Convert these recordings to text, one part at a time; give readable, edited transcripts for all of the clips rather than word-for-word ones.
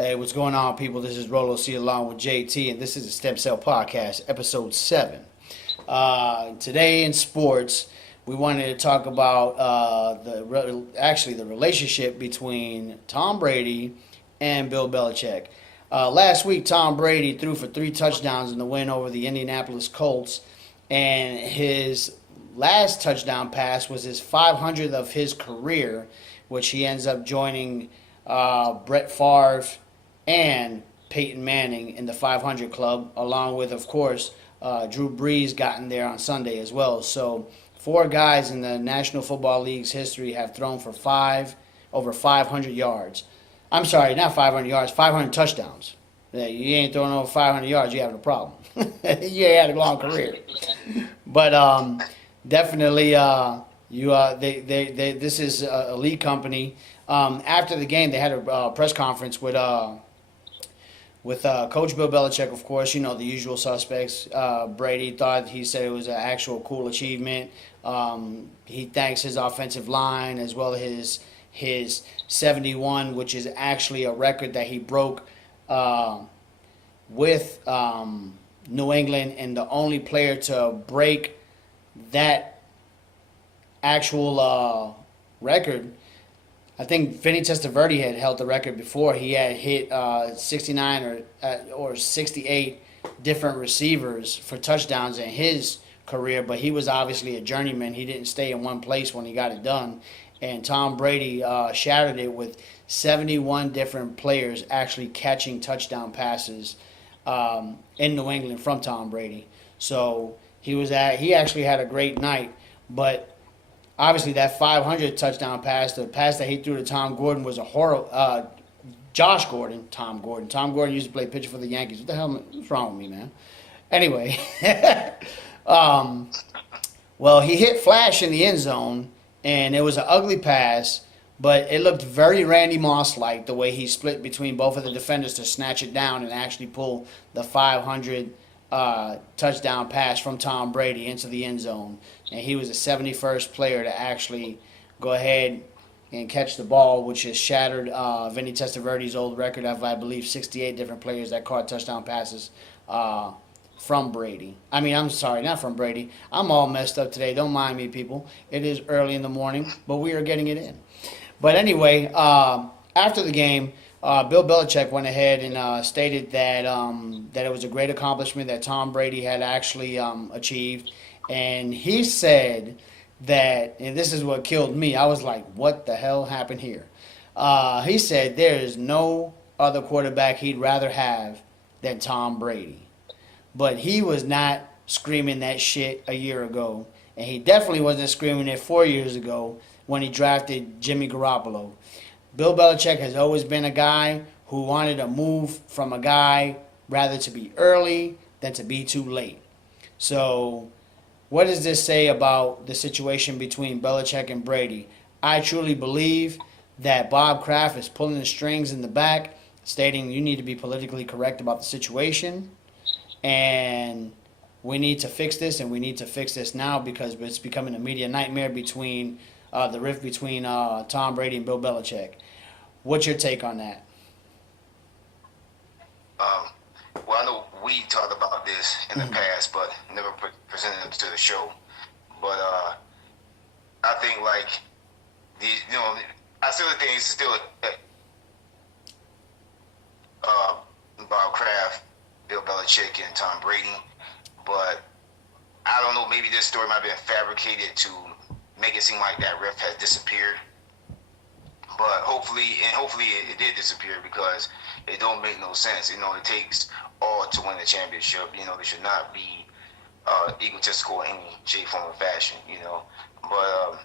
Hey, what's going on, people? This is Rolo C along with JT, and this is the Stem Cell Podcast, episode 7. Today in sports, we wanted to talk about the relationship between Tom Brady and Bill Belichick. Last week, Tom Brady threw for 3 touchdowns in the win over the Indianapolis Colts, and his last touchdown pass was his 500th of his career, which he ends up joining Brett Favre and Peyton Manning in the 500 club, along with, of course, Drew Brees got in there on Sunday as well. So 4 guys in the National Football League's history have thrown for over 500 yards. I'm sorry, not 500 yards, 500 touchdowns. Yeah, you ain't throwing over 500 yards, you having a problem. You ain't had a long career. But definitely, this is a league company. After the game, they had a press conference with Coach Bill Belichick, of course, the usual suspects. Brady he said it was an actual cool achievement. He thanks his offensive line as well as his 71, which is actually a record that he broke with New England, and the only player to break that actual record. I think Vinny Testaverde had held the record before. He had hit 69 or 68 different receivers for touchdowns in his career, but he was obviously a journeyman. He didn't stay in one place when he got it done. And Tom Brady shattered it with 71 different players actually catching touchdown passes in New England from Tom Brady. So he actually had a great night, but obviously, that 500 touchdown pass, the pass that he threw to Tom Gordon was a horrible. Tom Gordon. Tom Gordon used to play pitcher for the Yankees. What the hell? What's wrong with me, man? Anyway, well, he hit Flash in the end zone, and it was an ugly pass, but it looked very Randy Moss-like the way he split between both of the defenders to snatch it down and actually pull the 500 touchdown pass from Tom Brady into the end zone. And he was the 71st player to actually go ahead and catch the ball, which has shattered Vinny Testaverde's old record of, I believe, 68 different players that caught touchdown passes from Brady. I mean, I'm sorry, not from Brady. I'm all messed up today. Don't mind me, people. It is early in the morning, but we are getting it in. But anyway, after the game, Bill Belichick went ahead and stated that it was a great accomplishment that Tom Brady had actually achieved. And he said that, and this is what killed me, I was like, what the hell happened here? He said there is no other quarterback he'd rather have than Tom Brady. But he was not screaming that shit a year ago. And he definitely wasn't screaming it 4 years ago when he drafted Jimmy Garoppolo. Bill Belichick has always been a guy who wanted to move from a guy rather to be early than to be too late. So what does this say about the situation between Belichick and Brady? I truly believe that Bob Kraft is pulling the strings in the back, stating you need to be politically correct about the situation, and we need to fix this, and we need to fix this now because it's becoming a media nightmare between the rift between Tom Brady and Bill Belichick. What's your take on that? Well, I know we talked about this in the past, but never presented it to the show. But I think I still think it's still Bob Kraft, Bill Belichick, and Tom Brady. But I don't know. Maybe this story might have been fabricated to make it seem like that rift has disappeared. But hopefully it did disappear because it don't make no sense. It takes all to win the championship. They should not be egotistical in any shape, form, or fashion. But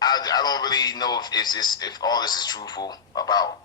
I don't really know if all this is truthful about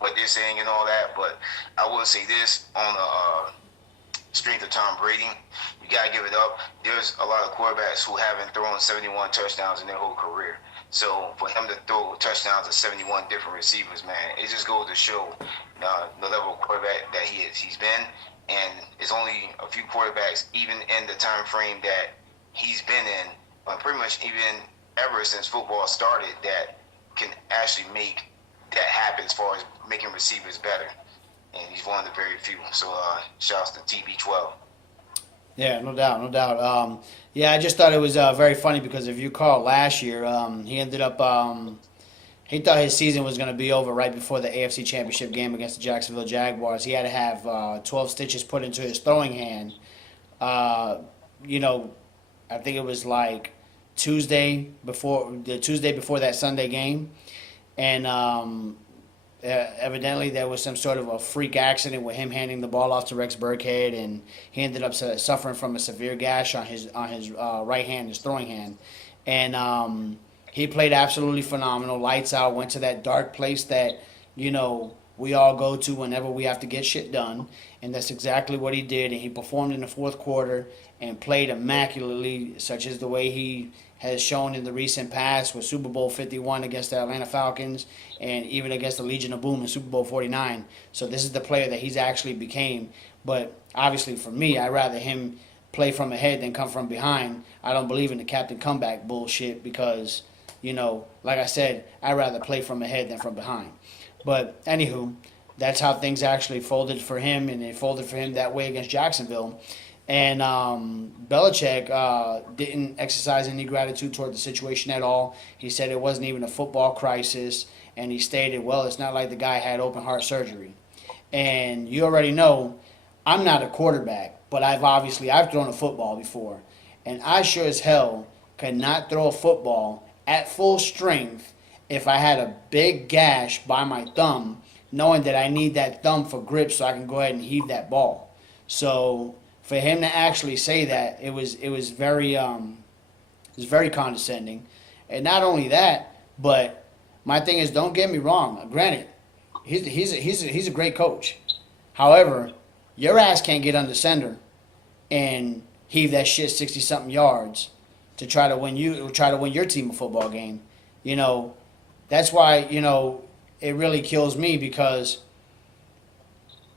what they're saying and all that. But I will say this on the strength of Tom Brady, you gotta give it up. There's a lot of quarterbacks who haven't thrown 71 touchdowns in their whole career. So for him to throw touchdowns to 71 different receivers, man, it just goes to show the level of quarterback that he's been. And it's only a few quarterbacks, even in the time frame that he's been in, pretty much even ever since football started, that can actually make that happen as far as making receivers better. And he's one of the very few. So shouts to TB12. Yeah, no doubt, no doubt. Yeah, I just thought it was very funny because if you recall last year, he ended up he thought his season was going to be over right before the AFC Championship game against the Jacksonville Jaguars. He had to have 12 stitches put into his throwing hand. Uh, you know, I think it was like Tuesday before that Sunday game, and evidently there was some sort of a freak accident with him handing the ball off to Rex Burkhead, and he ended up suffering from a severe gash on his right hand, his throwing hand, and he played absolutely phenomenal, lights out. Went to that dark place that we all go to whenever we have to get shit done, and that's exactly what he did. And he performed in the fourth quarter and played immaculately, such as the way he has shown in the recent past with Super Bowl 51 against the Atlanta Falcons and even against the Legion of Boom in Super Bowl 49. So this is the player that he's actually became. But obviously for me, I'd rather him play from ahead than come from behind. I don't believe in the captain comeback bullshit because, like I said, I'd rather play from ahead than from behind. But anywho, that's how things actually folded for him, and it folded for him that way against Jacksonville. And Belichick didn't exercise any gratitude toward the situation at all. He said it wasn't even a football crisis, and he stated, well, it's not like the guy had open heart surgery. And you already know I'm not a quarterback, but I've thrown a football before. And I sure as hell could not throw a football at full strength if I had a big gash by my thumb, knowing that I need that thumb for grip so I can go ahead and heave that ball. So for him to actually say that, it was very condescending. And not only that, but my thing is, don't get me wrong. Granted, he's a great coach. However, your ass can't get under center and heave that shit 60 something yards to try to win your team a football game. That's why it really kills me because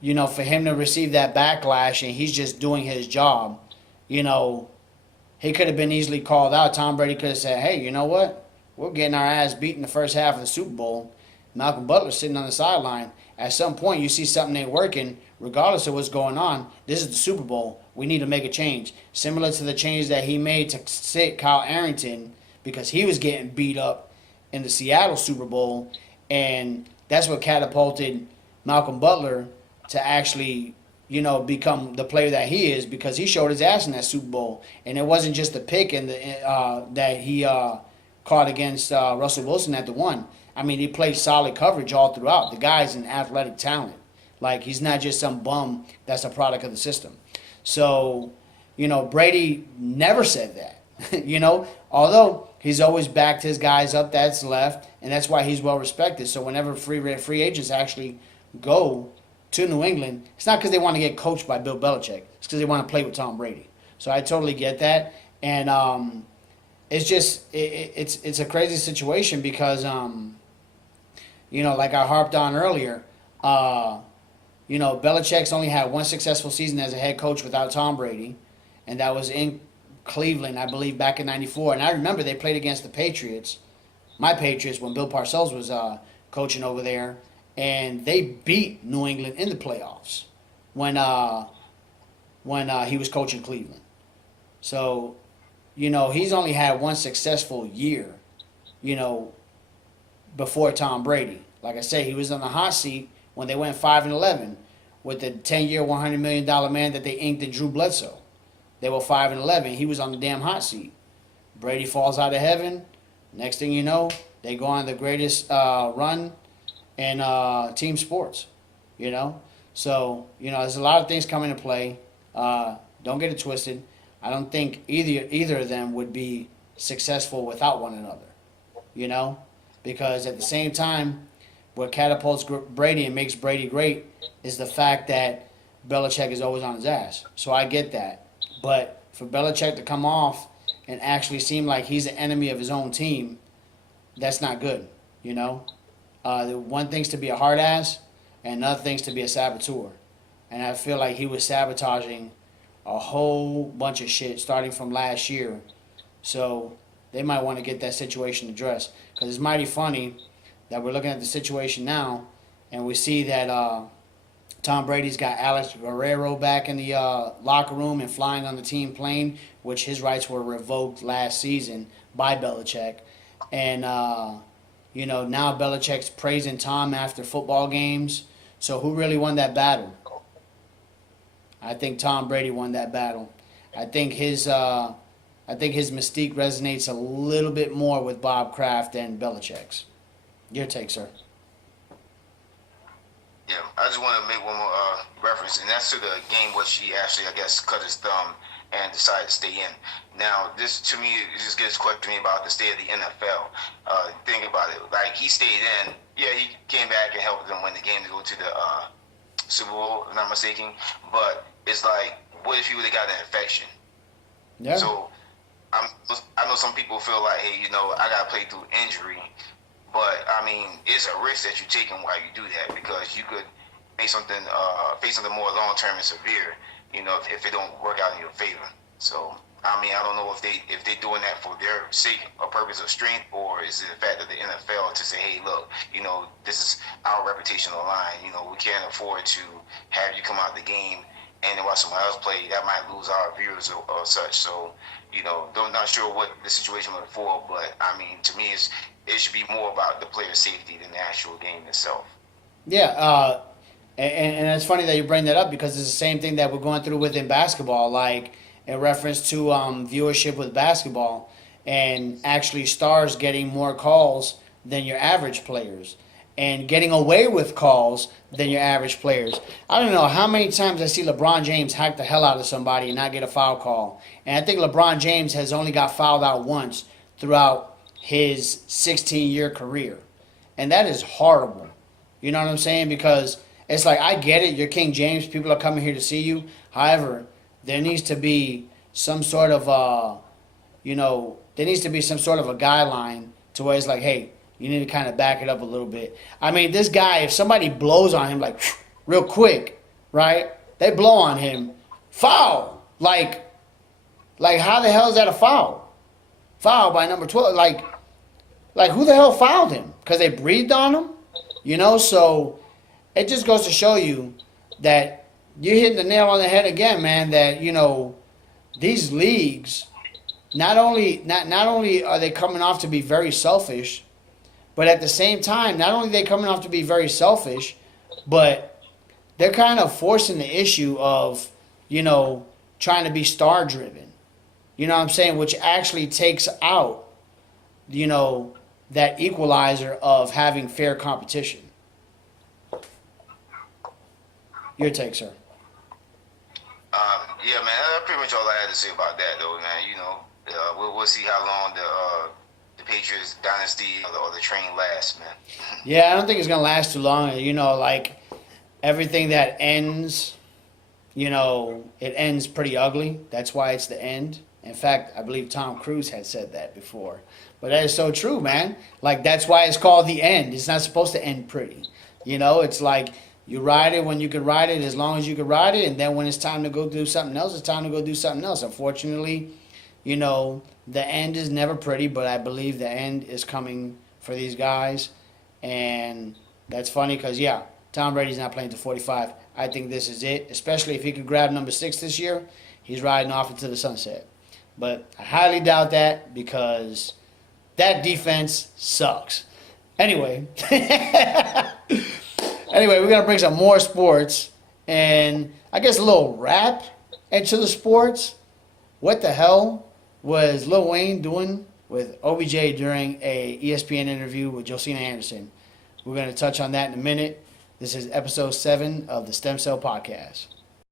for him to receive that backlash and he's just doing his job, he could have been easily called out. Tom Brady could have said, hey, you know what? We're getting our ass beat in the first half of the Super Bowl. Malcolm Butler sitting on the sideline. At some point, you see something ain't working, regardless of what's going on. This is the Super Bowl. We need to make a change. Similar to the change that he made to sit Kyle Arrington because he was getting beat up in the Seattle Super Bowl. And that's what catapulted Malcolm Butler to actually, become the player that he is because he showed his ass in that Super Bowl. And it wasn't just the pick that he caught against Russell Wilson at the one. I mean, he played solid coverage all throughout. The guy's an athletic talent. Like, he's not just some bum that's a product of the system. So, Brady never said that, although he's always backed his guys up that's left, and that's why he's well respected. So whenever free agents actually go to New England, it's not because they want to get coached by Bill Belichick. It's because they want to play with Tom Brady. So I totally get that. And it's just, it's a crazy situation because, like I harped on earlier, Belichick's only had one successful season as a head coach without Tom Brady, and that was in Cleveland, I believe, back in '94. And I remember they played against the Patriots, my Patriots, when Bill Parcells was coaching over there, and they beat New England in the playoffs when he was coaching Cleveland. So, he's only had one successful year, before Tom Brady. Like I said, he was on the hot seat when they went 5-11 with the 10-year, $100 million man that they inked in Drew Bledsoe. They were 5-11. He was on the damn hot seat. Brady falls out of heaven. Next thing you know, they go on the greatest run in team sports. So there's a lot of things coming into play. Don't get it twisted. I don't think either of them would be successful without one another. Because at the same time, what catapults Brady and makes Brady great is the fact that Belichick is always on his ass. So I get that. But for Belichick to come off and actually seem like he's an enemy of his own team, that's not good, The one thing's to be a hard ass, and another thing's to be a saboteur. And I feel like he was sabotaging a whole bunch of shit starting from last year. So they might want to get that situation addressed. Because it's mighty funny that we're looking at the situation now, and we see that Tom Brady's got Alex Guerrero back in the locker room and flying on the team plane, which his rights were revoked last season by Belichick. And, now Belichick's praising Tom after football games. So who really won that battle? I think Tom Brady won that battle. I think his mystique resonates a little bit more with Bob Kraft than Belichick's. Your take, sir. Yeah, I just want to make one more reference, and that's to the game which he actually, I guess, cut his thumb and decided to stay in. Now, this to me, it just gets questioning about the state of the NFL. Think about it. Like, he stayed in. Yeah, he came back and helped them win the game to go to the Super Bowl, if I'm not mistaken. But it's like, what if he would have got an infection? Yeah. So, I know some people feel like, hey, I got to play through injury. But, I mean, it's a risk that you're taking while you do that, because you could make something, face something more long-term and severe, if it don't work out in your favor. So, I mean, I don't know if they're doing that for their sake or purpose of strength, or is it the fact of the NFL to say, hey, look, this is our reputation on the line. We can't afford to have you come out the game and then watch someone else play. That might lose our viewers or such. So, I'm not sure what the situation was for, but, I mean, to me, it should be more about the player safety than the actual game itself. Yeah, and it's funny that you bring that up, because it's the same thing that we're going through within basketball, like in reference to viewership with basketball, and actually stars getting more calls than your average players, and getting away with calls than your average players. I don't know how many times I see LeBron James hack the hell out of somebody and not get a foul call. And I think LeBron James has only got fouled out once throughout his 16-year career. And that is horrible. You know what I'm saying? Because it's like, I get it, you're King James, people are coming here to see you. However, there needs to be some sort of there needs to be some sort of a guideline to where it's like, hey, you need to kind of back it up a little bit. I mean, this guy, if somebody blows on him like real quick, right? They blow on him, foul. Like how the hell is that a foul? Foul by number 12. Like who the hell fouled him? Because they breathed on him? So it just goes to show you that you're hitting the nail on the head again, man, that, these leagues, not only are they coming off to be very selfish, but at the same time, not only are they coming off to be very selfish, but they're kind of forcing the issue of, trying to be star driven. You know what I'm saying? Which actually takes out, that equalizer of having fair competition. Your take, sir. Yeah, man, that's pretty much all I had to say about that, though, man. We'll see how long the Patriots dynasty or the train lasts, man. Yeah, I don't think it's going to last too long. Like everything that ends, it ends pretty ugly. That's why it's the end. In fact, I believe Tom Cruise had said that before. But that is so true, man. Like, that's why it's called the end. It's not supposed to end pretty. It's like you ride it when you can ride it, as long as you can ride it. And then when it's time to go do something else, it's time to go do something else. Unfortunately, the end is never pretty, but I believe the end is coming for these guys. And that's funny because, yeah, Tom Brady's not playing to 45. I think this is it, especially if he could grab number 6 this year. He's riding off into the sunset. But I highly doubt that, because that defense sucks. Anyway, we're going to bring some more sports, and I guess a little rap into the sports. What the hell was Lil Wayne doing with OBJ during a ESPN interview with Josina Anderson? We're going to touch on that in a minute. This is episode 7 of the Stem Cell Podcast.